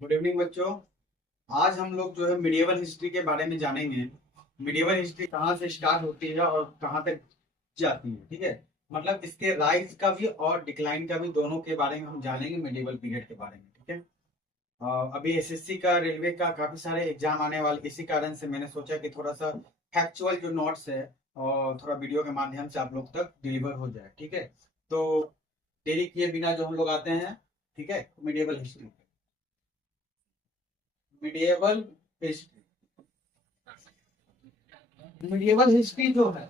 Good evening बच्चों। आज हम लोग जो है मिडिएवल हिस्ट्री के बारे में जानेंगे। मिडिएवल हिस्ट्री कहाँ से स्टार्ट होती है और कहाँ तक जाती है, ठीक है। मतलब इसके राइज का भी और डिक्लाइन का भी, दोनों के बारे में हम जानेंगे मिडिएवल पीरियड के बारे में, ठीक है। अभी एसएससी का, रेलवे का काफी सारे एग्जाम आने वाले, इसी कारण से मैंने सोचा कि थोड़ा सा फैक्चुअल जो नोट्स है और थोड़ा वीडियो के माध्यम से आप लोग तक डिलीवर हो जाए, ठीक है। तो देरी किए बिना जो हम लोग आते हैं, ठीक है, medieval history. Medieval history, medieval history जो है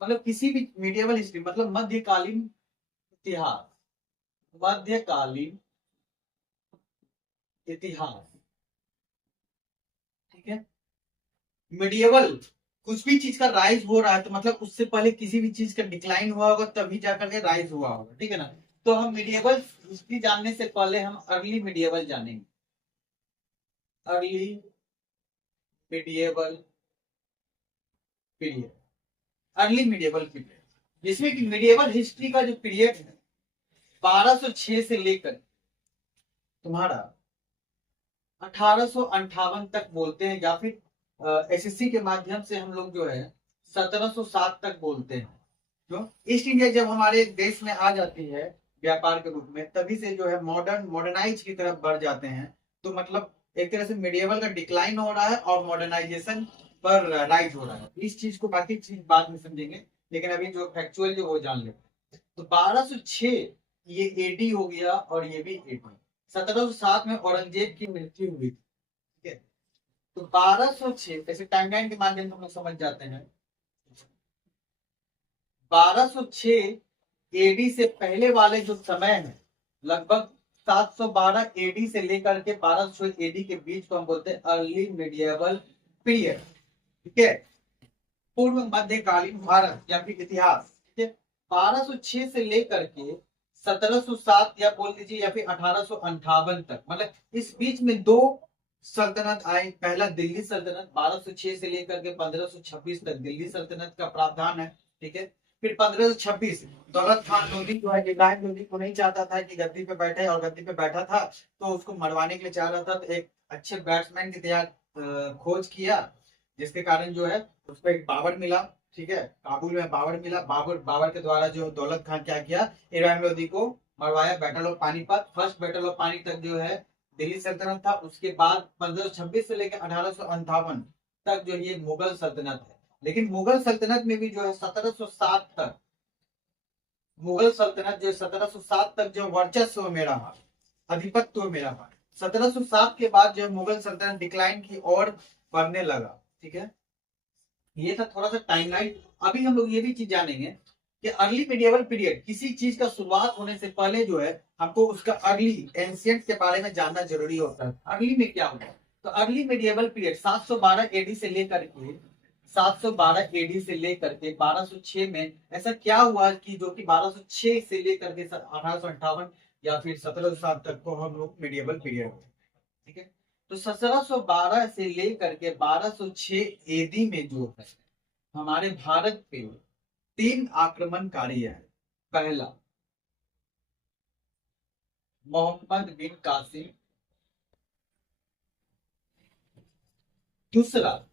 मतलब किसी भी मिडिएवल हिस्ट्री मतलब मध्यकालीन इतिहास, मध्यकालीन इतिहास, ठीक है। मिडिएवल कुछ भी चीज का राइज हो रहा है तो मतलब उससे पहले किसी भी चीज का डिक्लाइन हुआ होगा, तभी जाकर के राइज हुआ होगा, ठीक है ना। तो हम मिडिएवल हिस्ट्री जानने से पहले हम अर्ली मिडिएवल जानेंगे। Early medieval period, early medieval period, जिसमें कि मिडिएवल हिस्ट्री का जो पीरियड है 1206 से लेकर तुम्हारा 1858 तक बोलते हैं, या फिर एसएससी के माध्यम से हम लोग जो है 1707 तक बोलते हैं। क्यों? ईस्ट इंडिया जब हमारे देश में आ जाती है व्यापार के रूप में, तभी से जो है मॉडर्नाइज की तरफ बढ़ जाते हैं। तो मतलब एक तरह से मिडिएवल का डिक्लाइन हो रहा है और मॉडर्नाइजेशन पर राइज हो रहा है। इस चीज को, बाकी चीज बाद में समझेंगे, लेकिन अभी जो फैक्चुअल जो वो जान ले। तो 1206 ये एडी हो गया और ये भी एडी। 1707 में औरंगजेब की मृत्यु हुई थी, ठीक है। तो 1206 ऐसे टाइमलाइन के माध्यम से हम लोग समझ जाते हैं। 1206 एडी से पहले वाले जो समय है, लगभग 712 एडी से लेकर के 1206 एडी के बीच को हम बोलते हैं अर्ली मिडिएवल पीरियड, ठीक है। पूर्व मध्यकालीन भारत या फिर इतिहास, ठीक है। 1206 से लेकर के 1707 या बोल दीजिए या फिर 1858 तक, मतलब इस बीच में दो सल्तनत आई। पहला दिल्ली सल्तनत 1206 से लेकर के 1526 तक दिल्ली सल्तनत का प्रावधान है, ठीक है। फिर 1526 दौलत खान लोधी जो है, इब्राहिम लोधी को नहीं चाहता था कि गद्दी पे बैठे, और गद्दी पे बैठा था तो उसको मरवाने के लिए चाह रहा था। तो एक अच्छे बैट्समैन की तैयार खोज किया, जिसके कारण जो है उसको एक बाबर मिला, ठीक है। काबुल में बाबर मिला। बाबर बाबर के द्वारा जो दौलत खान क्या किया, इब्राहिम लोधी को मरवाया। Battle of Panipat, first battle of पानी तक जो है दिल्ली सल्तनत था। उसके बाद 1526 से लेकर 1858 तक जो ये मुगल सल्तनत है। लेकिन मुगल सल्तनत में भी जो है 1707 तक, मुगल सल्तनत जो 1707 तक जो वर्चस्व में रहा, आधिपत्य में रहा। 1707 के बाद जो मुगल सल्तनत डिक्लाइन की ओर बढ़ने लगा, ठीक है। ये था थोड़ा सा टाइमलाइन। अभी हम लोग ये भी चीज जानेंगे कि अर्ली मिडिएवल पीरियड, किसी चीज का शुरुआत होने से पहले जो है हमको उसका अर्ली एंशियंट के बारे में जानना जरूरी होता है। अर्ली में क्या होगा, तो अर्ली मिडिएवल पीरियड 712 एडी से लेकर के 712 एडी से लेकर के 1206 में ऐसा क्या हुआ कि जो कि 1206 से लेकर के 1858 या फिर 1707 तक को हम लोग मिडिएवल पीरियड, ठीक है। तो 1712 से लेकर के 1206 एडी में जो है हमारे भारत पे तीन आक्रमणकारी है। पहला मोहम्मद बिन कासिम, दूसरा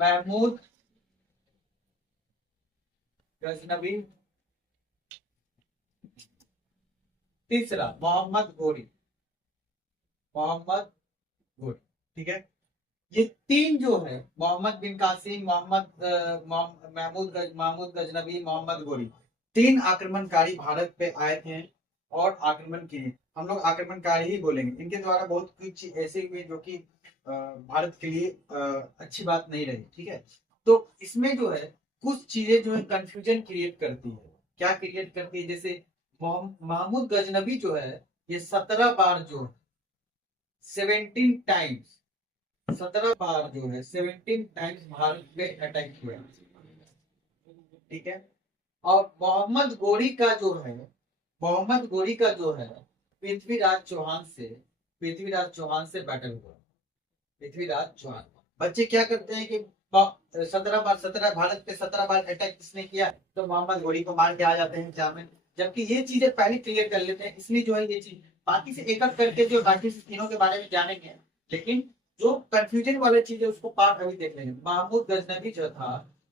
महमूद गजनबी, तीसरा मोहम्मद गोरी, मोहम्मद गोरी, ठीक है। ये तीन जो है, मोहम्मद बिन कासिम, महमूद गजनबी, मोहम्मद गोरी, तीन आक्रमणकारी भारत पे आए थे और आक्रमण किए। हम लोग आक्रमणकारी ही बोलेंगे। इनके द्वारा बहुत कुछ ऐसे हुए जो कि भारत के लिए अच्छी बात नहीं रही, ठीक है। तो इसमें जो है कुछ चीजें जो है कंफ्यूजन क्रिएट करती है। क्या क्रिएट करती है? जैसे महमूद गजनबी जो है ये 17 बार जो है 17 टाइम्स, 17 बार जो है 17 टाइम्स भारत पे अटैक हुआ, ठीक है। और मोहम्मद गोरी का जो है, मोहम्मद गोरी का जो है पृथ्वीराज चौहान से, पृथ्वीराज चौहान से बैटल हुआ। पृथ्वीराज चौहान, बच्चे क्या करते हैं कि 17 बार, 17 भारत पे 17 बार अटैक किसने किया, तो मोहम्मद गोरी को मार के आ जाते हैं एग्जाम में। जबकि ये चीजें पहले क्लियर कर लेते हैं, इसलिए जो है ये चीज बाकी से एक एक करके जो बाकी से तीनों के बारे में जानेंगे, लेकिन जो कंफ्यूजन वाले चीज है उसको पार्ट अभी देख लेंगे। महमूद गजनवी जो था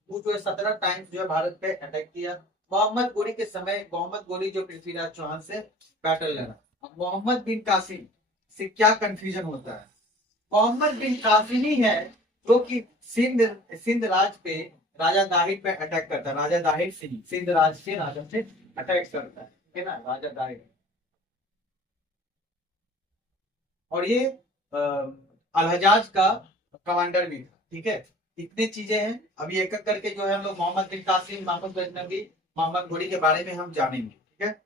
वो जो है 17 टाइम्स जो है भारत पे अटैक किया। मोहम्मद गोरी के समय मोहम्मद गोरी जो पृथ्वीराज चौहान से बैटल लड़ा। अब मोहम्मद बिन कासिम से क्या कंफ्यूजन होता है? मोहम्मद बिन कासिम ही है जो कि सिंध सिंध राज पे राजा दाहिर पे अटैक करता है। राजा दाहिर सिंह सिंध राज के राजा से अटैक करता है, ठीक है ना, राजा दाहिर। और ये अलहजाज का कमांडर भी था, ठीक है। इतनी चीजें हैं, अभी एक एक करके जो है हम लोग मोहम्मद बिन कासिम, मोहम्मद गजनवी, मोहम्मद घोरी के बारे में हम जानेंगे, ठीक है।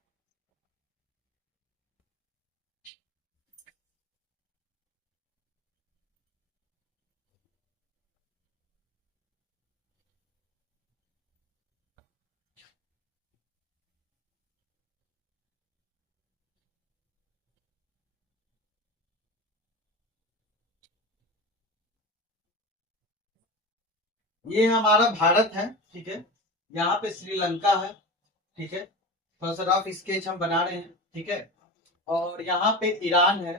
ये हमारा भारत है, ठीक है। यहाँ पे श्रीलंका है, ठीक है। थोड़ा सा रफ स्केच हम बना रहे हैं, ठीक है। और यहाँ पे ईरान है,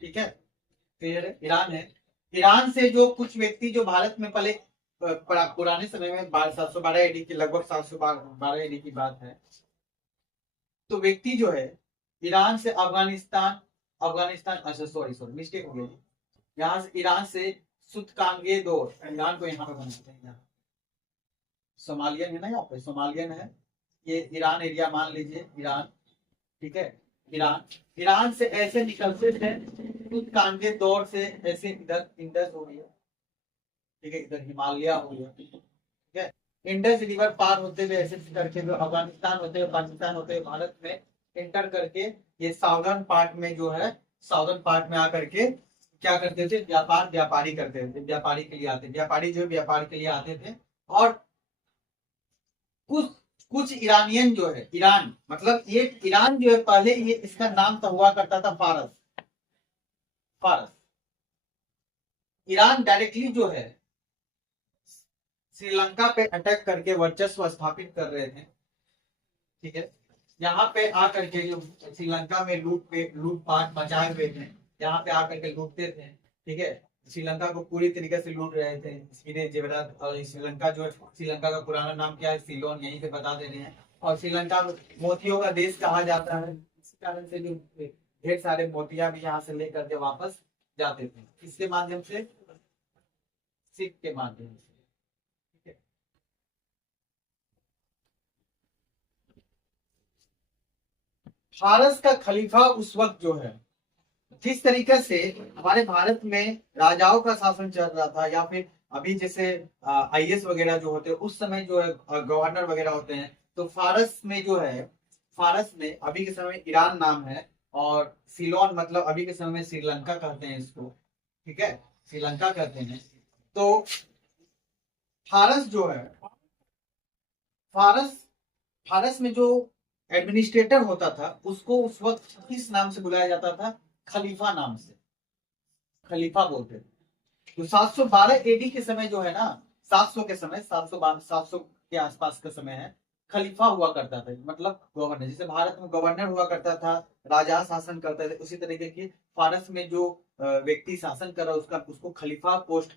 ठीक है। फिर ईरान है। ईरान से जो कुछ व्यक्ति जो भारत में पहले पुराने समय में 712 AD की, लगभग 712 AD की बात है, तो व्यक्ति जो है ईरान से अफगानिस्तान, अफगानिस्तान, अच्छा सॉरी सॉरी मिस्टेक हो गई, यहाँ से ईरान से सुतकांगे दो, ईरान को यहाँ पे बनाते हैं, यहाँ सोमालियन है ना, यहाँ पे सोमालियन है, ये ईरान एरिया मान लीजिए, ईरान, ठीक है। ईरान, ईरान से ऐसे निकलते थे सुतकांगे दौर से, ऐसे इधर इंडस हो गया, ठीक है, इधर हिमालय हो गया, ठीक है। इंडस रिवर पार होते हुए ऐसे करके जो अफगानिस्तान होते हुए, पाकिस्तान होते हुए भारत में एंटर करके, ये साउदर्न पार्ट में जो है, साउदर्न पार्ट में आकर के क्या करते थे, व्यापारी करते थे, व्यापारी के लिए आते, व्यापारी जो व्यापार के लिए आते थे। और कुछ कुछ ईरानियन जो है, ईरान मतलब ये ईरान जो है, पहले ये इसका नाम तो हुआ करता था फारस, फारस। ईरान डायरेक्टली जो है श्रीलंका पे अटैक करके वर्चस्व स्थापित कर रहे थे, ठीक है। यहाँ पे आकर के जो श्रीलंका में लूटपाट मचाए हुए थे, यहाँ पे आकर के लूटते थे, ठीक है। श्रीलंका को पूरी तरीके से लूट रहे थे हीरे जेवरात। और श्रीलंका जो है, श्रीलंका का पुराना नाम क्या है, सीलोन, यहीं पे बता दे रहे हैं। और श्रीलंका मोतियों का देश कहा जाता है, इस कारण से जो ढेर सारे मोतिया भी यहाँ से लेकर के वापस जाते थे, इसके माध्यम से, सिख के माध्यम से, ठीक है। फारस का खलीफा उस वक्त जो है, जिस तरीके से हमारे भारत में राजाओं का शासन चल रहा था, या फिर अभी जैसे IAS वगैरह जो होते हैं, उस समय जो है गवर्नर वगैरह होते हैं, तो फारस में जो है, फारस में अभी के समय में ईरान नाम है, और सीलोन मतलब अभी के समय में श्रीलंका कहते हैं इसको, ठीक है, श्रीलंका कहते हैं। तो फारस जो है, फारस, फारस में जो एडमिनिस्ट्रेटर होता था उसको उस वक्त किस नाम से बुलाया जाता था? खलीफा नाम से, खलीफा बोलते थे। तो 712 AD के समय जो है ना, 700 के समय, 700 के आसपास का समय है, खलीफा हुआ करता था, मतलब गवर्नर। जैसे भारत में गवर्नर हुआ करता था, राजा शासन करते थे, उसी तरीके की फारस में जो व्यक्ति शासन कर रहा उसका, उसको खलीफा पोस्ट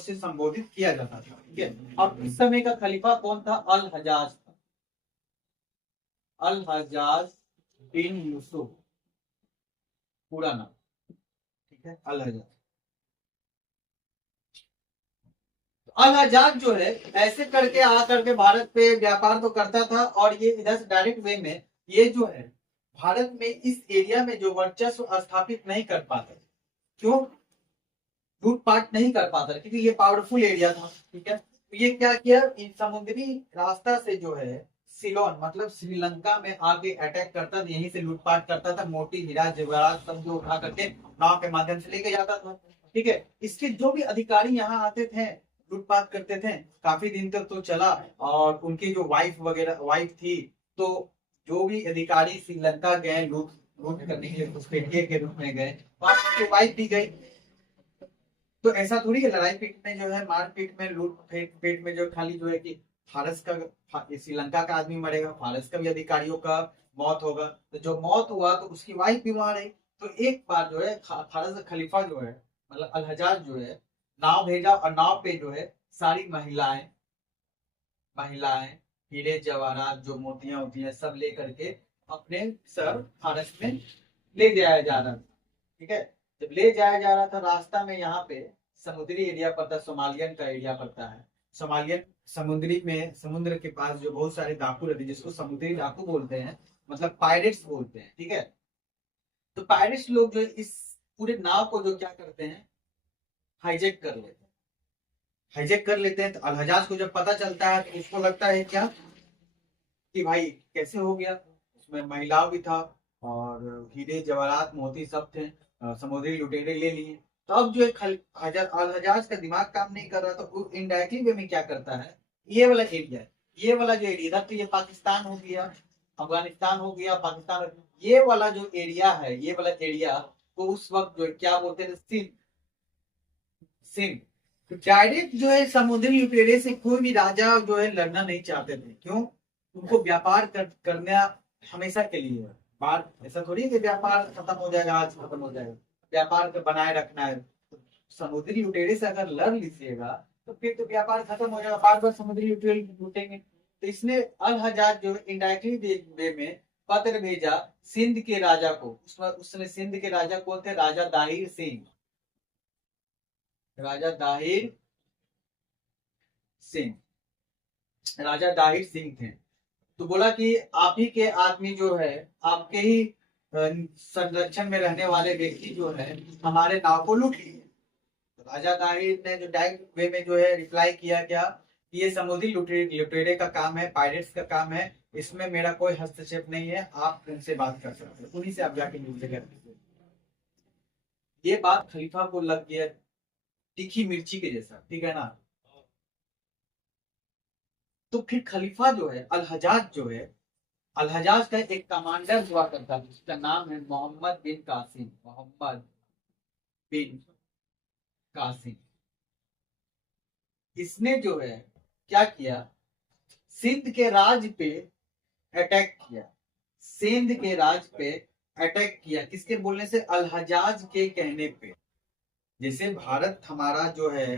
से संबोधित किया जाता था, ठीक है। और इस समय का खलीफा कौन था? अल हजाज, अल हजाज बिन यूसुफ, पूरा नाम, ठीक है, अल हजाज। अल हजाज जो है ऐसे करके आकर के भारत पे व्यापार तो करता था, और ये इधर से डायरेक्ट वे में ये जो है भारत में इस एरिया में जो वर्चस्व स्थापित नहीं कर पाते। क्यों? लूटपाट नहीं कर पाता, क्योंकि ये पावरफुल एरिया था, ठीक है। तो ये क्या किया, समुद्री रास्ता से जो है सिलोन मतलब श्रीलंका में आके अटैक करता था, यहीं से लूटपाट करता था, मोती हीरा जेवरात सब जो उठा करके नाव के माध्यम से लेके जाता था, ठीक है। इसके जो भी अधिकारी यहाँ आते थे लूटपाट करते थे, काफी दिन तक तो चला। और उनकी जो वाइफ थी, तो जो भी अधिकारी श्रीलंका गए लूट लूट करने के लिए, घुसपैठिए के रूप में गए, वहां वाइफ भी गई। तो ऐसा थोड़ी है, लड़ाई पीट में जो है, मार पीट में, लूट पेट में जो खाली जो है कि फारस का, श्रीलंका का आदमी मरेगा, फारस का भी अधिकारियों का मौत होगा। तो जो मौत हुआ तो उसकी वाइफ बीमार है। तो एक बार जो है फारस का खलीफा जो है, मतलब अल हज्जाज जो है, नाव भेजा, और नाव पे जो है सारी महिलाएं हीरे जवाहरात जो मोतियां होती हैं सब ले करके अपने सर फारस में ले जाया जा रहा था। ठीक है। जब ले जाया जा रहा था, रास्ता में यहाँ पे समुद्री एरिया पड़ता है, सोमालियन का एरिया पड़ता है। सोमालियन समुद्री में, समुद्र के पास जो बहुत सारे डाकू रहते हैं, जिसको समुद्री डाकू बोलते हैं, मतलब पायरेट्स बोलते हैं। ठीक है। तो पायरेट्स लोग जो है इस पूरे नाव को जो क्या करते हैं, हाईजेक कर लेते हैं। हाईजेक कर लेते हैं तो अलहजाज को जब पता चलता है तो उसको लगता है क्या कि भाई कैसे हो गया, उसमें महिलाओं भी था और हीरे जवाहरात मोती सब थे, समुद्री लुटेरे ले लिए। तो अब जो है अलहजाज का दिमाग काम नहीं कर रहा, तो वो इनडायरेक्टली वे में क्या करता है, ये वाला एरिया, ये वाला जो एरिया इधर, तो ये पाकिस्तान हो गया, अफगानिस्तान हो गया, पाकिस्तान, ये वाला जो एरिया है, ये वाला एरिया को उस वक्त जो है क्या बोलते थे, सिंध। सिंध। तो डायरेक्ट जो है समुद्री लुटेरे से कोई भी राजा जो है लड़ना नहीं चाहते थे। क्यों? उनको व्यापार करना हमेशा के लिए है। बात ऐसा थोड़ी है कि व्यापार खत्म हो जाएगा, आज खत्म हो जाएगा। व्यापार को बनाए रखना है। तो समुद्री लुटेरे से अगर लड़ लीजिएगा तो फिर तो व्यापार खत्म हो जाएगा, बार बार समुद्री लुटेरे लूटेंगे। तो इसने अल हज्जाज जो है इनडायरेक्टली वे में पत्र भेजा सिंध के राजा को। उस समय सिंध के राजा कौन थे? राजा दाहिर सिंह। राजा दाहिर सिंह, राजा दाहिर सिंह थे। तो बोला कि आप ही के आदमी जो है, आपके ही संरक्षण में रहने वाले व्यक्ति जो है हमारे नाव को लूट लिए। तो राजा दाहिर ने जो डायरेक्ट वे में जो है रिप्लाई किया क्या कि ये समुद्री लुटेरे का काम है, पायरेट्स का काम है, इसमें मेरा कोई हस्तक्षेप नहीं है, आप उनसे बात कर सकते हैं, उन्हीं से आप जाके मिल सकते। ये बात खलीफा को लग गया तीखी मिर्ची के जैसा, ठीक है ना। तो फिर खलीफा जो है अल हज्जाज जो है, अल हज्जाज का एक कमांडर हुआ करता था, जिसका नाम है मोहम्मद बिन कासिम। मोहम्मद बिन कासिम। इसने जो है क्या किया, सिंध के राज पे अटैक किया। सिंध के राज पे अटैक किया किसके बोलने से? अल हज्जाज के कहने पे। जैसे भारत हमारा जो है,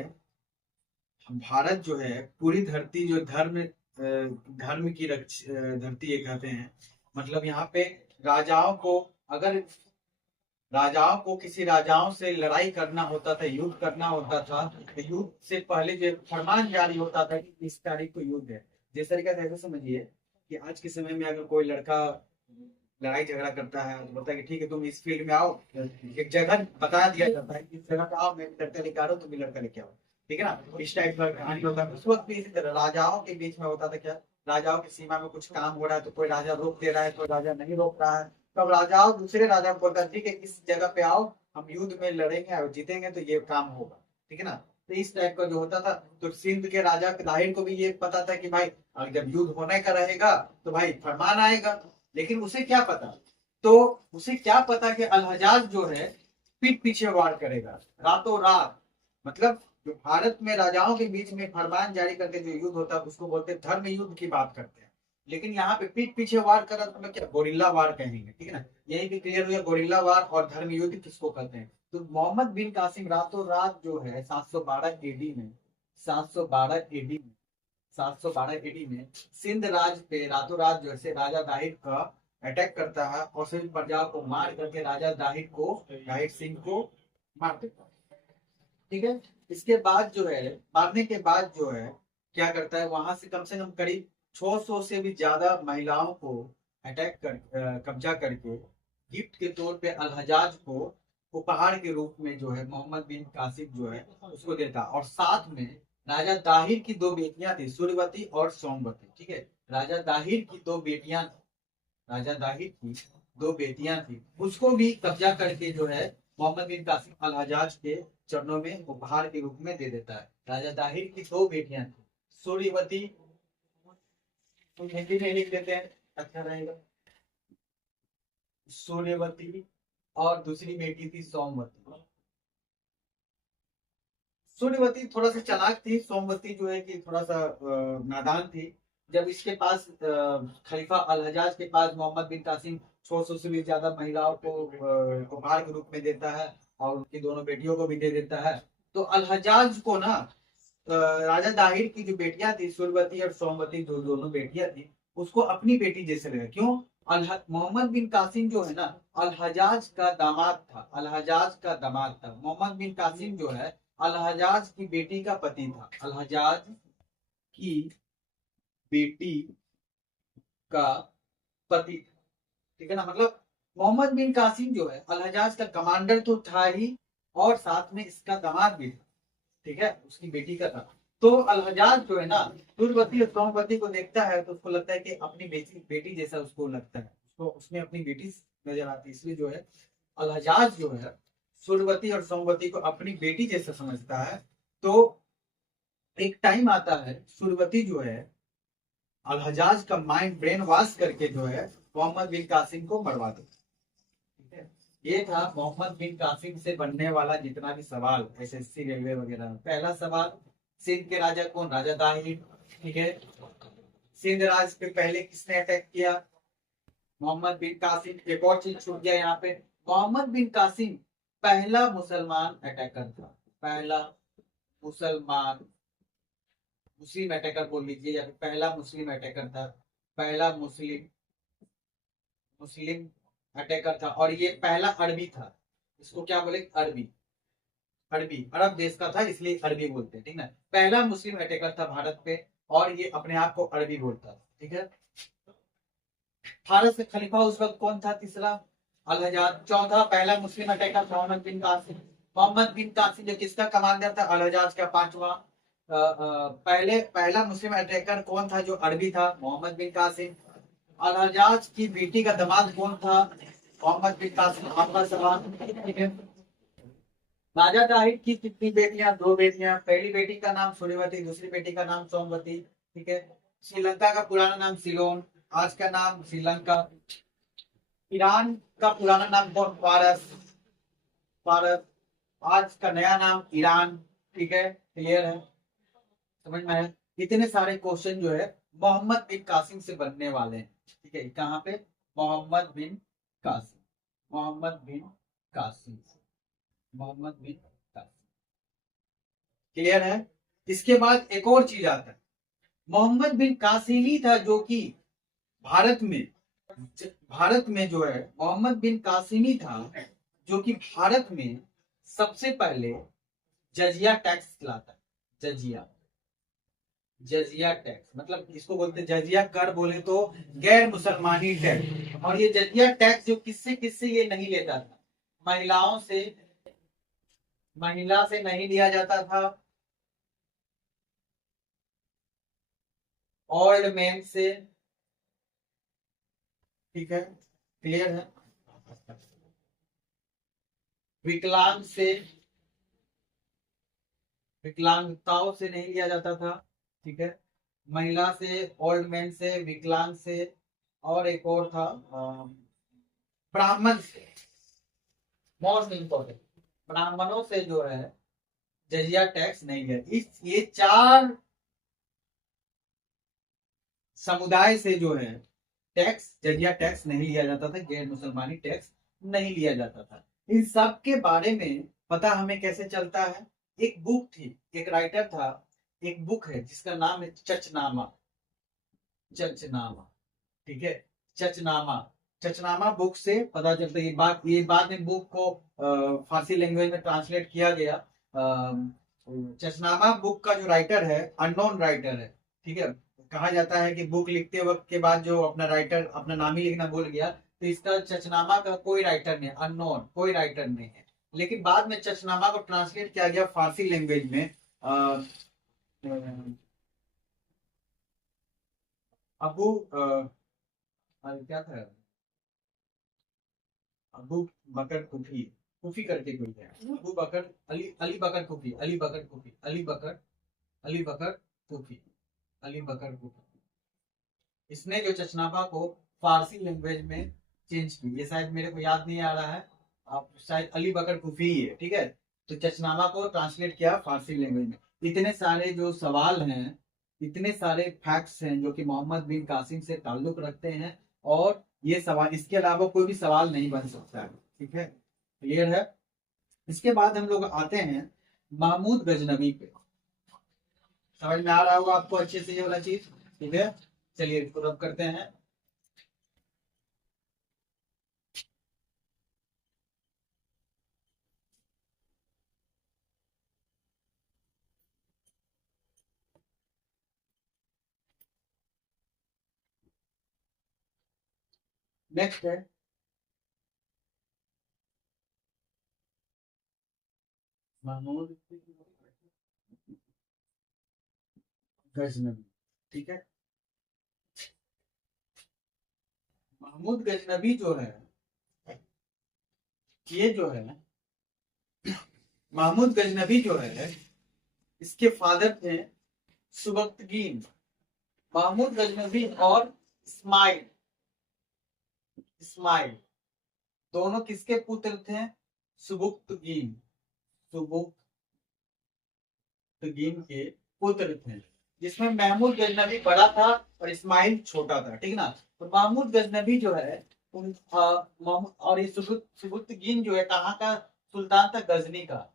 भारत जो है पूरी धरती जो धर्म की धरती ये कहते हैं। मतलब यहाँ पे राजाओं को, अगर राजाओं को किसी राजाओं से लड़ाई करना होता था, युद्ध करना होता था, तो युद्ध से पहले जो फरमान जारी होता था कि इस तारीख को युद्ध है। जिस तरीके से ऐसा समझिए कि आज के समय में अगर कोई लड़का लड़ाई झगड़ा करता है तो बोलता है कि ठीक है तुम इस फील्ड में आओ, एक जगह बता दिया जाता है कि इस जगह पे आओ, मैं लड़का लेके आ रहा हूँ, तुम भी लड़का लेके आओ। ठीक है ना, इस टाइप का कहानी होता है। उस वक्त भी इसी तरह राजाओं के बीच में होता था क्या, राजाओं की सीमा में कुछ काम हो रहा है तो कोई राजा रोक दे रहा है, कोई राजा नहीं रोक रहा है, तब राजाओं दूसरे राजा को बोलता है ठीक है इस जगह पे आओ, हम युद्ध में लड़ेंगे और जीतेंगे तो ये काम होगा। ठीक है ना। तो इस टाइप का जो होता था, तो सिंध के राजा दाहिर को भी ये पता था कि भाई अगर जब युद्ध होने का रहेगा तो भाई फरमान आएगा। लेकिन उसे क्या पता, तो उसे क्या पता कि अल हज्जाज जो है पीठ पीछे वार करेगा रातों रात। मतलब जो भारत में राजाओं के बीच में फरमान जारी करके जो युद्ध होता है उसको बोलते हैं धर्म युद्ध की बात करते हैं। लेकिन यहाँ पे पीठ पीछे वार कर रहा तो मैं क्या गोरिल्ला वार कहेंगे। ठीक है ना, यही भी क्लियर हो गया गोरिल्ला वार और धर्म युद्ध किसको कहते हैं। तो मोहम्मद बिन कासिम रातों रात जो है 712 एडी में, 712 एडी में, 712 एडी में सिंध राज पे रातों रात जो है राजा दाहिर का अटैक करता है और सभी प्रजाओं को मार करके राजा दाहिर सिंह को मार देता है। ठीक है। इसके बाद जो है, मारने के बाद जो है क्या करता है, वहां से कम करीब 600 से भी ज्यादा महिलाओं को अटैक कर कब्जा करके गिफ्ट के तौर पे अल हज्जाज को उपहार के रूप में जो है मोहम्मद बिन कासिम जो है उसको देता। और साथ में राजा दाहिर की दो बेटियां थी, सूर्यवती और सोमवती। ठीक है। राजा दाहिर की दो बेटियां, राजा दाहिर की दो बेटियां थी, उसको भी कब्जा करके जो है मोहम्मद बिन कासिम अल हज्जाज के चरणों में उपहार के रूप में दे देता है। राजा दाहिर की दो बेटियां थी, सूर्यवती, तो हिंदी में लिख देते हैं अच्छा रहेगा, सूर्यवती, और दूसरी बेटी थी सोमवती। सूर्यवती थोड़ा सा चालाक थी, सोमवती जो है कि थोड़ा सा नादान थी। जब इसके पास खलीफा अल हजाज के पास मोहम्मद बिन कासिम 600 से भी ज्यादा महिलाओं को उपहार के रूप में देता है और उनकी दोनों बेटियों को भी दे देता है, तो अल हजाज को ना राजा दाहिर की जो बेटियां थी सूर्यवती और सोमवती, जो दोनों बेटियां थी, उसको अपनी बेटी जैसे लगा। क्यों? मोहम्मद बिन कासिम जो है ना अल हजाज का दामाद था, अल हजाज का दामाद था। मोहम्मद बिन कासिम जो है अल हजाज की बेटी का पति था, अल हजाज की बेटी का पति था। ठीक है ना, मतलब मोहम्मद बिन कासिम जो है अल हजाज का कमांडर तो था ही, और साथ में इसका दामाद भी था। ठीक है, उसकी बेटी का था। तो अल हजाज जो है ना सूर्यवती और सोमवती को देखता है तो उसको लगता है कि अपनी बेटी बेटी जैसा उसको लगता है, उसको उसमें अपनी बेटी नजर आती है। इसलिए जो है अल हजाज जो है सूर्यवती और सोमवती को अपनी बेटी जैसा समझता है। तो एक टाइम आता है सूर्यवती जो है अल हजाज का माइंड ब्रेन वॉश करके जो है मोहम्मद बिन कासिम को मरवा देती है। ठीक है, ये था मोहम्मद बिन कासिम से बनने वाला जितना भी सवाल एसएससी रेलवे वगैरह। पहला सवाल, सिंध के राजा कौन? राजा दाहिर। ठीक है, सिंध राज पे पहले किसने अटैक किया? मोहम्मद बिन कासिम। एक और चीज छूट गया यहाँ पे, मोहम्मद बिन कासिम पहला मुसलमान अटैकर था, पहला मुसलमान, मुस्लिम अटैकर बोल लीजिए, या फिर पहला मुस्लिम अटैकर था, पहला मुस्लिम मुस्लिम अटैकर था। और ये पहला अरबी था, इसको क्या बोले? अरबी, अरबी अरब देश का था इसलिए अरबी बोलते हैं। ठीक है, पहला मुस्लिम अटैकर था भारत पे, और ये अपने आप को अरबी बोलता था। ठीक है, भारत से खलीफा उस वक्त कौन था? तीसरा अल हजाज। चौथा पहला मुस्लिम अटैकर मोहम्मद बिन कासिम। मोहम्मद बिन कासिम जो किसका कमांडर था? अल हजाज का। पांचवा पहले पहला मुस्लिम अटैकर कौन था जो अरबी था? मोहम्मद बिन कासिम। अल हजाज की बेटी का दामाद कौन था? मोहम्मद बिन कासिम। आपका सवाल। ठीक है, राजा दाहिर की कितनी बेटियां? दो बेटियां। पहली बेटी का नाम सूर्यवती, दूसरी बेटी का नाम सोमवती। ठीक है, श्रीलंका का पुराना नाम सिलोन, आज का नाम श्रीलंका। ईरान का पुराना नाम कौन? फारस, फारस। आज का नया नाम ईरान। ठीक है, क्लियर है, समझ में आया? इतने सारे क्वेश्चन जो है मोहम्मद बिन कासिम से बनने वाले हैं। ठीक है, कहाँ पे? मोहम्मद बिन कासिम, मोहम्मद बिन कासिम, मोहम्मद बिन कासिम। क्लियर है? इसके बाद एक और चीज आता है, मोहम्मद बिन कासिम ही था जो कि भारत में, भारत में जो है मोहम्मद बिन कासिम ही था जो कि भारत में सबसे पहले जजिया टैक्स लाता है। जजिया, जजिया टैक्स मतलब इसको बोलते जजिया कर बोले तो गैर मुसलमानी टैक्स। और ये जजिया टैक्स जो किससे किससे ये नहीं लेता था? महिलाओं से, महिला से नहीं लिया जाता था, ओल्ड मैन से। ठीक है, क्लियर है? विकलांग से, विकलांगताओं से नहीं लिया जाता था। ठीक है, महिला से, ओल्ड मैन से, विकलांग से, और एक और था ब्राह्मण से। मोस्ट इंपॉर्टेंट, ब्राह्मणों से जो है जजिया टैक्स नहीं है। इस ये चार समुदाय से जो है टैक्स, जजिया टैक्स नहीं लिया जाता था, गैर मुसलमानी टैक्स नहीं लिया जाता था। इन सब के बारे में पता हमें कैसे चलता है? एक बुक थी, एक राइटर था, एक बुक है जिसका नाम है चचनामा, चचनामा। ठीक है, चचनामा, चचनामा बुक से पता चलता है। ये बाद में बुक को फारसी लैंग्वेज में ट्रांसलेट किया गया। चचनामा बुक का जो राइटर है अननोन राइटर है। ठीक है, कहा जाता है कि बुक लिखते वक्त के बाद जो अपना राइटर अपना नाम ही लिखना भूल गया, तो इसका चचनामा का कोई राइटर नहीं, अननोन कोई राइटर नहीं है। लेकिन बाद में चचनामा को ट्रांसलेट किया गया फारसी लैंग्वेज में। अबू क्या था, अबू बकर कुफी, कुफी करके कोई है, अबू बकर अली, अली बकर कुफी, अली बकर कुफी, अली बकर, अली बकर कुफी, अली बकर कुफी। इसने जो चचनामा को फारसी लैंग्वेज में चेंज की, ये शायद मेरे को याद नहीं आ रहा है, आप शायद अली बकर कुफी ही है। ठीक है, तो चचनामा को ट्रांसलेट किया फारसी लैंग्वेज में। इतने सारे जो सवाल हैं, इतने सारे फैक्ट्स हैं जो कि मोहम्मद बिन कासिम से ताल्लुक रखते हैं, और ये सवाल, इसके अलावा कोई भी सवाल नहीं बन सकता है। ठीक है, क्लियर है। इसके बाद हम लोग आते हैं महमूद गजनवी पे। समझ में आ रहा होगा आपको अच्छे से ये वाला चीज। ठीक है, चलिए इसको रब करते हैं। नेक्स्ट है महमूद गजनवी। ठीक है, महमूद गजनवी जो है, ये जो है महमूद गजनवी जो है, इसके फादर थे सुबक्तगीन। महमूद गजनवी और इस्माइल, इस्माइल दोनों किसके पुत्र थे? सुबक्तगीन, सुबक्तगीन के पुत्र थे, जिसमें महमूद गजनवी बड़ा था और इस्माइल छोटा था। ठीक ना। तो महमूद गजनवी जो है और ये सुबक्तगीन जो है कहाँ का सुल्तान था? गजनी का।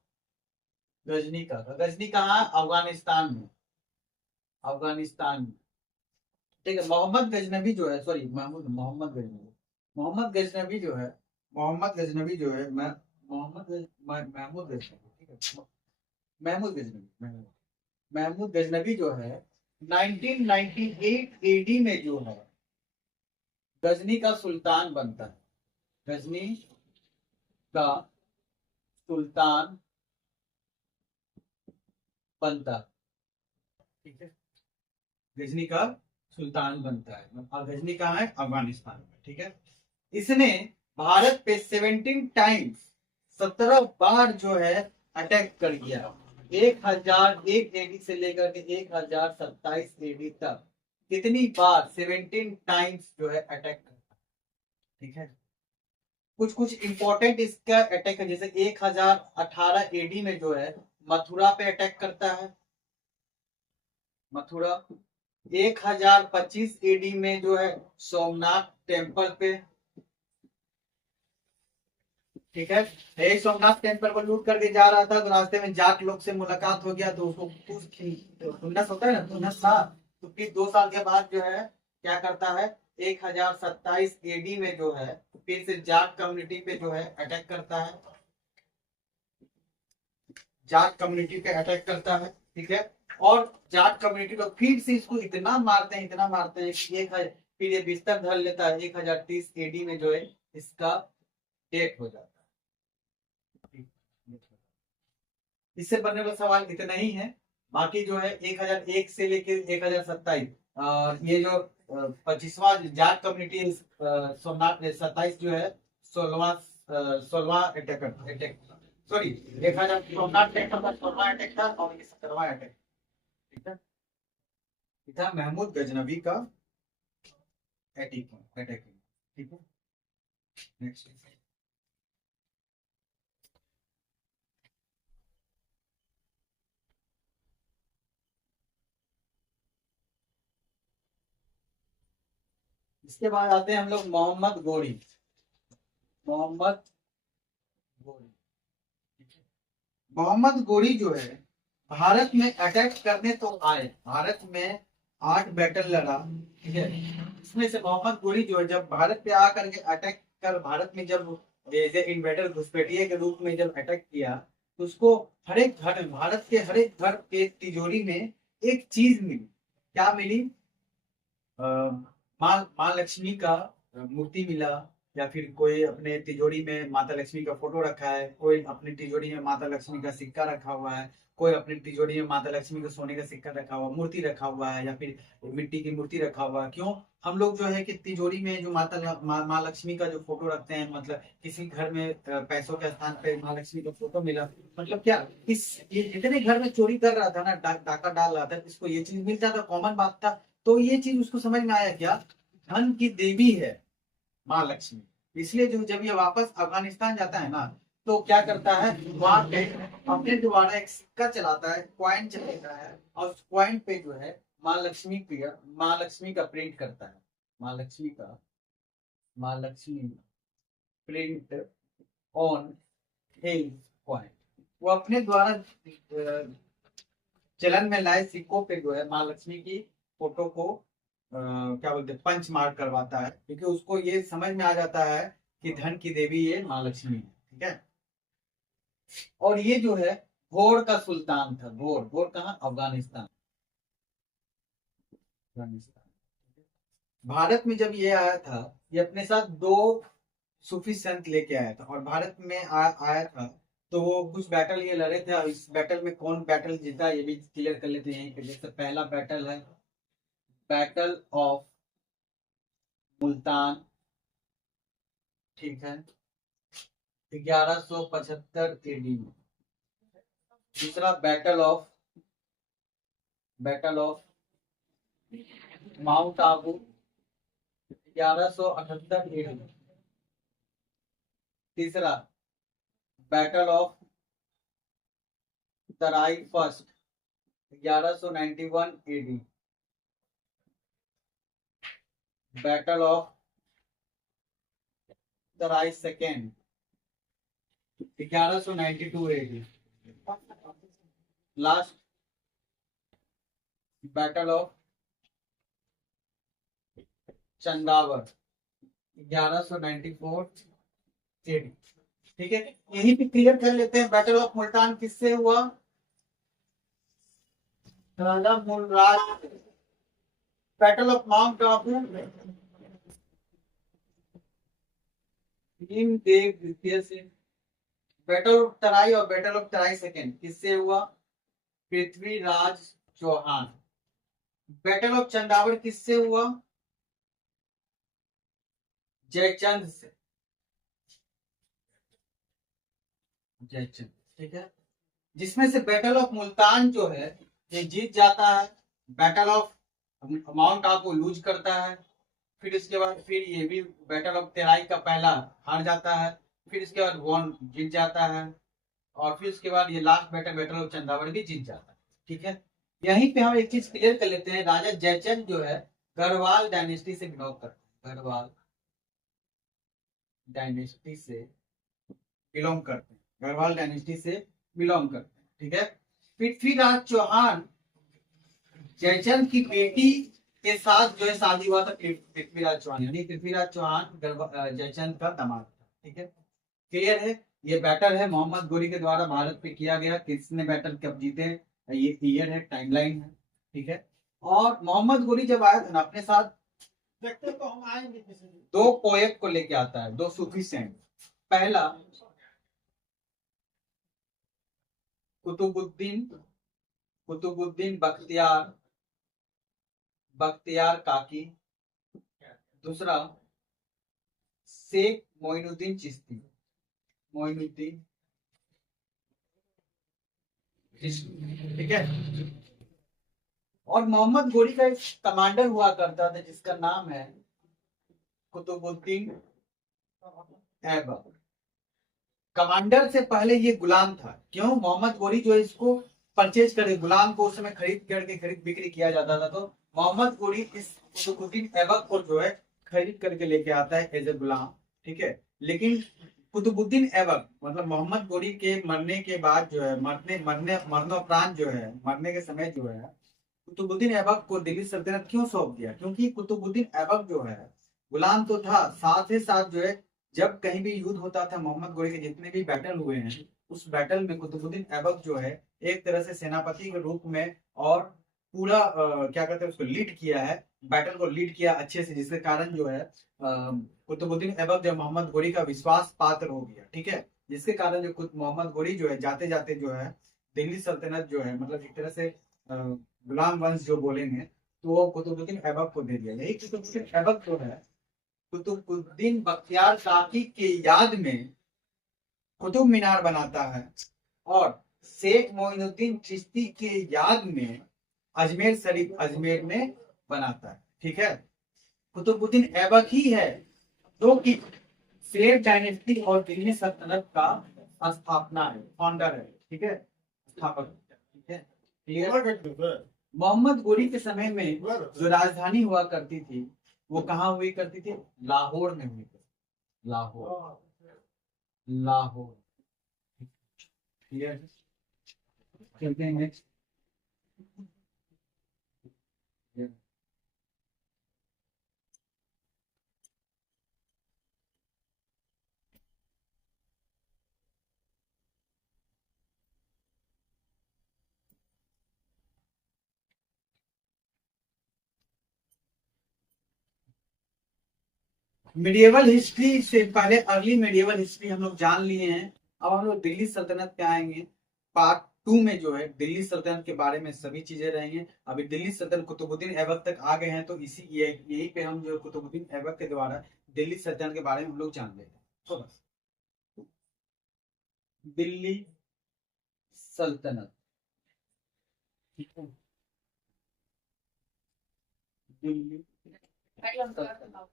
गजनी का था। गजनी कहाँ? अफगानिस्तान में, अफगानिस्तान में। ठीक है, मोहम्मद गजनवी जो है, सॉरी महमूद, मोहम्मद गजनवी, मोहम्मद गजनवी जो है, मोहम्मद गजनवी जो है, मैं महमूद गजनवी, ठीक है, महमूद गजनवी, महमूद गजनवी जो है 1998 एडी में जो है गजनी का सुल्तान बनता है। गजनी का सुल्तान बनता, ठीक है, गजनी का सुल्तान बनता है। और गजनी कहाँ है? अफगानिस्तान में। ठीक है, इसने भारत पे 17 टाइम्स, 17 बार जो है अटैक कर दिया। 1001 एडी से लेकर के 1027 एडी तक कितनी बार? 17 टाइम्स जो है अटैक करता। ठीक है, कुछ कुछ इंपॉर्टेंट इसका अटैक है, जैसे 1018 एडी में जो है मथुरा पे अटैक करता है, मथुरा। 1025 एडी में जो है सोमनाथ टेम्पल पे। ठीक है, एक सोमनाथ टेम्पल को लूट करके जा रहा था, तो रास्ते में जाट लोग से मुलाकात हो गया, तो उसको खुन्नस होता है ना, खुन्नस था। तो फिर 2 साल के बाद जो है क्या करता है? 1027 एडी में जो है फिर से जाट कम्युनिटी पे जो है अटैक करता है, जाट कम्युनिटी पे अटैक करता है। ठीक है, और जाट कम्युनिटी लोग फिर से इसको इतना मारते हैं, इतना मारते हैं कि फिर ये बिस्तर धर लेता है। 1030 एडी में जो है इसका डेथ हो जाता है। इससे बनने वाला सवाल इतना ही है। बाकी जो है 1001 से लेकर 1027 ये जो 25वां जाट कम्युनिटी सोमनाथ 27 जो है 16वां अटैक, सॉरी 1000 सोमनाथ अटैक था, 16वां अटैक था, और ये 17वां अटैक। ठीक है, था महमूद गजनवी का अटैक। ठीक है, नेक्स्ट। इसके बाद आते हैं हम लोग मोहम्मद गोरी। मोहम्मद गोरी, मोहम्मद गोरी जो है भारत में अटैक करने तो आए, भारत में 8 बैटल लड़ा। ठीक है, इसमें से मोहम्मद गोरी जो है जब भारत पे आकर के अटैक कर, भारत में जब एज ए इन्वेडर घुसपैठिए के रूप में जब अटैक किया, तो उसको हर एक घर, भारत के हर एक घर के तिजोरी में एक चीज मिली। क्या मिली? माँ माँ लक्ष्मी का मूर्ति मिला, या फिर कोई अपने तिजोरी में माता लक्ष्मी का फोटो रखा है, कोई अपनी तिजोरी में माता लक्ष्मी का सिक्का रखा हुआ है, कोई अपनी तिजोरी में माता लक्ष्मी का सोने का सिक्का रखा हुआ, मूर्ति रखा हुआ है, या फिर मिट्टी की मूर्ति रखा हुआ है। क्यों हम लोग जो है कि तिजोरी में जो माँ लक्ष्मी का जो फोटो रखते हैं, मतलब किसी घर में पैसों के स्थान पे माँ लक्ष्मी का फोटो मिला, मतलब क्या ये जितने घर में चोरी कर रहा था ना, डाका डाल रहा था, इसको ये चीज मिल जाता, कॉमन बात था। तो ये चीज उसको समझ में आया क्या, धन की देवी है माँ लक्ष्मी। इसलिए जो जब ये वापस अफगानिस्तान जाता है ना, तो क्या करता है, वहां पे अपने द्वारा एक सिक्का चलाता है, कॉइन चलाता है, और उस कॉइन पे जो है माँ लक्ष्मी का प्रिंट करता है, माँ Lakshmi print on his coin. वो अपने द्वारा चलन में लाए सिक्कों पे जो है माँ लक्ष्मी की फोटो को क्या बोलते हैं, पंच मार्क करवाता है, क्योंकि उसको ये समझ में आ जाता है कि धन की देवी ये माँ लक्ष्मी है। ठीक है। और ये जो है घोर का सुल्तान था। घोर कहाँ, अफगानिस्तान। भारत में जब ये आया था, ये अपने साथ 2 सूफी संत लेके आया था, और भारत में आया था, तो वो कुछ बैटल ये लड़े थे, और इस बैटल में कौन बैटल जीता ये भी क्लियर कर लेते हैं यहीं पे। जैसे पहला बैटल है बैटल ऑफ मुल्तान, ठीक है, 1175 एडी में। दूसरा battle of mount Abu, 1178 AD में। तीसरा battle of Tarai first, 1191 AD. Battle of Tarai second, 1192 AD. Last battle of Chandawar, 1194 AD. ठीक है, यही भी क्लियर कर लेते हैं। बैटल ऑफ मुल्तान किससे हुआ, Raja Mulraj. Battle of mount Abu Bhimdev द्वितीय से। बैटल ऑफ तराई और बैटल ऑफ तराई सेकेंड किससे हुआ, पृथ्वीराज चौहान। बैटल ऑफ चंदावर किससे हुआ, जयचंद से। जयचंद, ठीक है। जिसमें से बैटल ऑफ मुल्तान जो है ये जीत जाता है, battle of mount Abu lose करता है, फिर इसके बाद फिर ये भी बैटल ऑफ तेराई का पहला हार जाता है, फिर इसके बाद वॉन जीत जाता है, और फिर उसके बाद ये लास्ट बैटल ऑफ चंदावर भी जीत जाता है। ठीक है, यहीं पे हम एक चीज क्लियर कर लेते हैं, राजा जयचंद जो है गढ़वाल डायनेस्टी से बिलोंग करते हैं, गढ़वाल डायनेस्टी से बिलोंग करते हैं, गढ़वाल डायनेस्टी से बिलोंग करते हैं। ठीक है, पृथ्वीराज चौहान जयचंद की बेटी के साथ जो है शादी हुआ था पृथ्वीराज चौहान, यानी पृथ्वीराज चौहान जयचंद का दामाद था। ठीक है, क्लियर है। ये बैटल है मोहम्मद गोरी के द्वारा भारत पे किया गया। किसने बैटल कब जीते, ये ईयर है, टाइमलाइन है। ठीक है, और मोहम्मद गोरी जब आया था ना अपने साथ, देखते तो हम आएंगे 2 पोएट को लेके आता है, 2 सूफी सेंट। पहला कुतुबुद्दीन बख्तियार काकी। दूसरा शेख मोइनुद्दीन चिश्ती, ठीक है। और मोहम्मद गोरी का एक कमांडर हुआ करता था जिसका नाम है कुतुबुद्दीन ऐबक। कमांडर से पहले ये गुलाम था। क्यों, मोहम्मद गोरी जो है इसको परचेज करे, गुलाम को उस समय खरीद बिक्री किया जाता था, तो मोहम्मद गोरी इस कुतुबुद्दीन ऐबक को जो है खरीद करके लेके आता है एज ए गुलाम। ठीक है, लेकिन कुतुबुद्दीन ऐबक मतलब मोहम्मद गोरी के मरने के बाद जो है मरनोपरांत जो है, मरने के समय जो है कुतुबुद्दीन ऐबक को दिल्ली सल्तनत क्यों सौंप दिया, क्योंकि कुतुबुद्दीन ऐबक जो है गुलाम तो था, साथ ही साथ जो है जब कहीं भी युद्ध होता था, मोहम्मद गोरी के जितने भी बैटल हुए हैं उस बैटल में कुतुबुद्दीन ऐबक जो है एक तरह से सेनापति के रूप में, और पूरा क्या कहते हैं उसको लीड किया है, बैटल को लीड किया अच्छे से, जिसके कारण जो है कुतुबुद्दीन ऐबक जो मोहम्मद गोरी का विश्वास पात्र हो गया। ठीक है, जिसके कारण जो मोहम्मद गोरी जो है जाते जाते जो है दिल्ली सल्तनत जो है मतलब एक तरह से गुलाम वंश जो बोलेंगे तो वो कुतुबुद्दीन ऐबक को दे दिया। यही कुतुबुद्दीन ऐबक जो है कुतुबुद्दीन बख्तियार काकी के याद में कुतुब मीनार बनाता है, और शेख मोइनुद्दीन चिश्ती के याद में अजमेर शरीफ अजमेर में बनाता है। ठीक है, कुतुबुद्दीन ऐबक ही है जो कि शेख डायनेस्टी और दिल्ली सल्तनत का स्थापना है, फाउंडर है, ठीक है, स्थापक, ठीक है, क्लियर। मोहम्मद गोरी के समय में जो राजधानी हुआ करती थी वो कहाँ हुई करती थी? लाहौर में हुई करती थी। लाहौर, लाहौर, क्लियर। चलते हैं नेक्स्ट। मिडिएवल हिस्ट्री से पहले अर्ली मिडिएवल हिस्ट्री हम लोग जान लिए हैं। अब हम लोग दिल्ली सल्तनत पे आएंगे। पार्ट 2 में जो है दिल्ली सल्तनत के बारे में सभी चीजें रहेंगी। अभी दिल्ली सल्तनत कुतुबुद्दीन ऐबक तक आ गए हैं, तो इसी यही पे हम जो कुतुबुद्दीन ऐबक के द्वारा दिल्ली सल्तनत के बारे में हम लोग जान लेते हैं। तो बस दिल्ली सल्तनत, ठीक है, दिल्ली सल्तनत।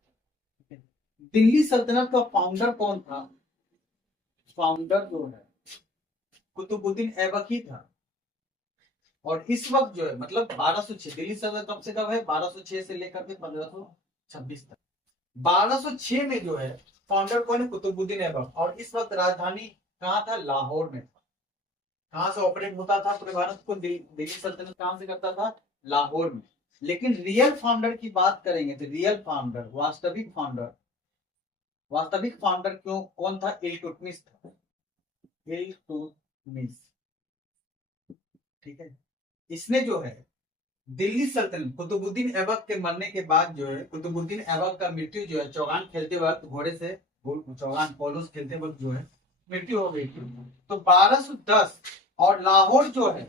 दिल्ली सल्तनत का फाउंडर कौन था? फाउंडर जो है कुतुबुद्दीन ऐबक ही था। और इस वक्त जो है मतलब 1206, दिल्ली सल्तनत कब से कब है? 1206 से लेकर के 1526 तक। 1206 में जो है फाउंडर कौन है? कुतुबुद्दीन ऐबक। और इस वक्त राजधानी कहाँ था? लाहौर में था। कहाँ से ऑपरेट होता था पूरे भारत को? दिल्ली सल्तनत कहाँ से करता था? लाहौर में। लेकिन रियल फाउंडर की बात करेंगे तो रियल फाउंडर, वास्तविक फाउंडर, वास्तविक फाउंडर क्यों कौन था? इल्तुतमिश था। इल्तुतमिश, ठीक है। इसने जो है दिल्ली सल्तनत कुतुबुद्दीन ऐबक के मरने के बाद जो है कुतुबुद्दीन ऐबक का मृत्यु जो है चौगान खेलते वक्त घोड़े से चौगान पोलोस खेलते वक्त जो है मृत्यु हो गई थी। तो 1210 और लाहौर जो है,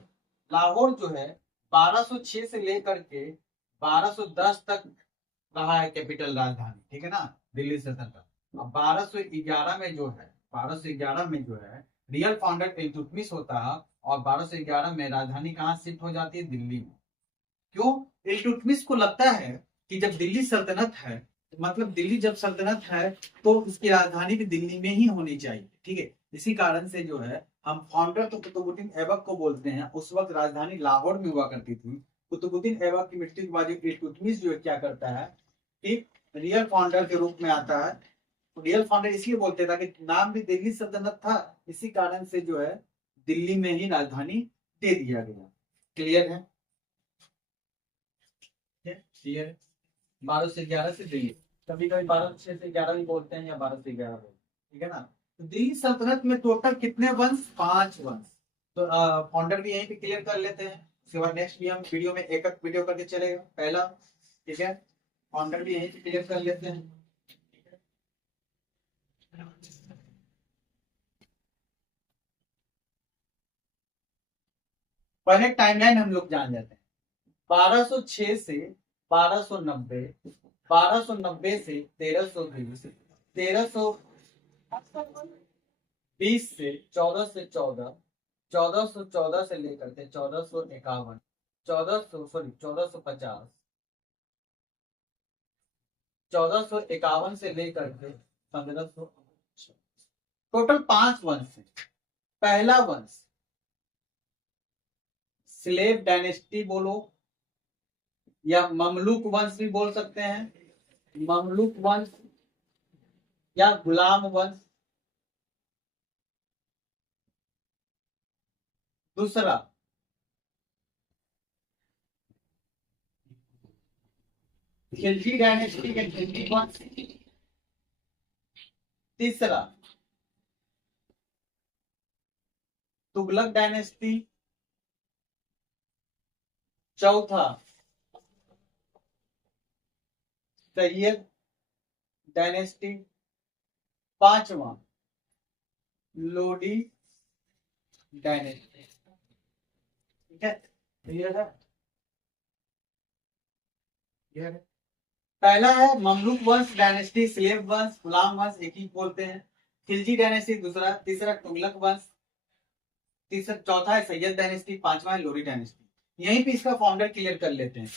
लाहौर जो है 1206 से लेकर के 1210 तक रहा है कैपिटल राजधानी, ठीक है ना, दिल्ली सल्तनत का। अब 1211 में जो है 1211 में जो है रियल फाउंडर इल्तुतमिश होता है और 1211 में राजधानी कहाँ शिफ्ट हो जाती है? दिल्ली में। क्यों? इल्तुतमिश को लगता है कि जब दिल्ली सल्तनत है मतलब दिल्ली जब सल्तनत है तो इसकी राजधानी भी दिल्ली में ही होनी चाहिए, ठीक है। इसी कारण से जो है हम फाउंडर तो कुतुबुद्दीन ऐबक को बोलते हैं। उस वक्त राजधानी लाहौर में हुआ करती थी। कुतुबुद्दीन ऐबक की मृत्यु के बाद इल्तुतमिश जो है क्या करता है कि रियल फाउंडर के रूप में आता है। रियल फाउंडर इसलिए बोलते थे कि नाम भी दिल्ली सल्तनत था, इसी कारण से जो है दिल्ली में ही राजधानी दे दिया गया। क्लियर है? क्लियर है। 12 से 11 से दिल्ली, कभी कभी 12 से 11 भी बोलते हैं या 12 से 11 बोलते हैं, ठीक है ना। तो दिल्ली सल्तनत में टोटल कितने वंश? 5 वंश। तो फाउंडर भी यहीं पे क्लियर कर लेते हैं। उसके बाद नेक्स्ट भी हम वीडियो में एक एक वीडियो करके चलेगा पहला, ठीक है। फाउंडर भी यहीं पे क्लियर कर लेते हैं। पहले टाइमलाइन हम लोग जान लेते हैं। 1206 से 1290, 1290 से 1320, 1320 से 1414, 1414 से लेकर के 1451, 1450, 1451 से लेकर के 1500, टोटल 5 वंश है। पहला वंश स्लेव डायनेस्टी बोलो या ममलूक वंश भी बोल सकते हैं, ममलूक वंश या गुलाम वंश। दूसरा खिलजी डायनेस्टी के खिलजी वंश। तीसरा तुगलक डायनेस्टी। चौथा सैयद डायनेस्टी। पांचवा लोडी डायनेस्टी, ठीक है। क्लियर है? क्लियर है? पहला है ममलूक वंश डायनेस्टी, स्लेव वंश, गुलाम वंश एक ही बोलते हैं। खिलजी डायनेस्टी दूसरा, तीसरा तुगलक वंश, तीसरा चौथा है सैयद डायनेस्टी, पांचवा है लोडी डायनेस्टी। यहीं पे इसका फाउंडर क्लियर कर लेते हैं।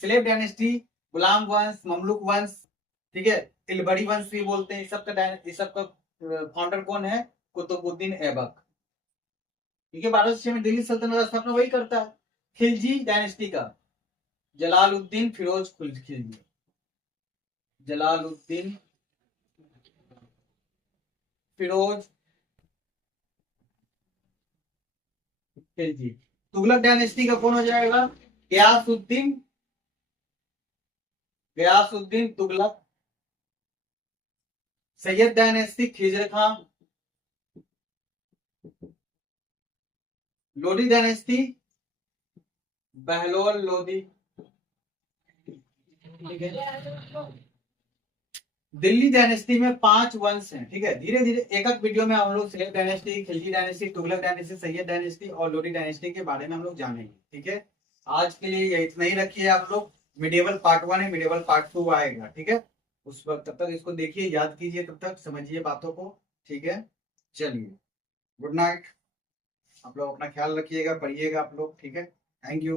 स्लेव डायनेस्टी, गुलाम वंश, ममलूक वंश, ठीक है, इलबड़ी वंश भी बोलते हैं। इस सब का फाउंडर कौन है? कुतुबुद्दीन ऐबक, क्योंकि 1206 में दिल्ली सल्तनत का स्थापना वही करता है। खिलजी डायनेस्टी का जलालुद्दीन फिरोज खिलजी, जलालुद्दीन फिरोज खिलजी। तुगलक डायनेस्टी का कौन हो जाएगा? गयासुद्दीन, गयासुद्दीन तुगलक। सैयद डायनेस्टी खिजर खां। लोधी डायनेस्टी बहलोल लोधी। दिल्ली डायनेस्टी में 5 वंश हैं, ठीक है। धीरे धीरे एक एक वीडियो में हम लोग Syed dynasty, Khilji dynasty, Tughlaq dynasty, Syed dynasty और लोधी डायनेस्टी के बारे में हम लोग जानेंगे, ठीक है। आज के लिए ये इतना ही रखिए आप लोग। मिडिवल पार्ट 1 है, मिडिवल पार्ट 2 आएगा, ठीक है। उस वक्त तब तक इसको देखिए, याद कीजिए, तब तक समझिए बातों को, ठीक है। चलिए, गुड नाइट। आप लोग अपना ख्याल रखिएगा, पढ़िएगा आप लोग, ठीक है। Thank you.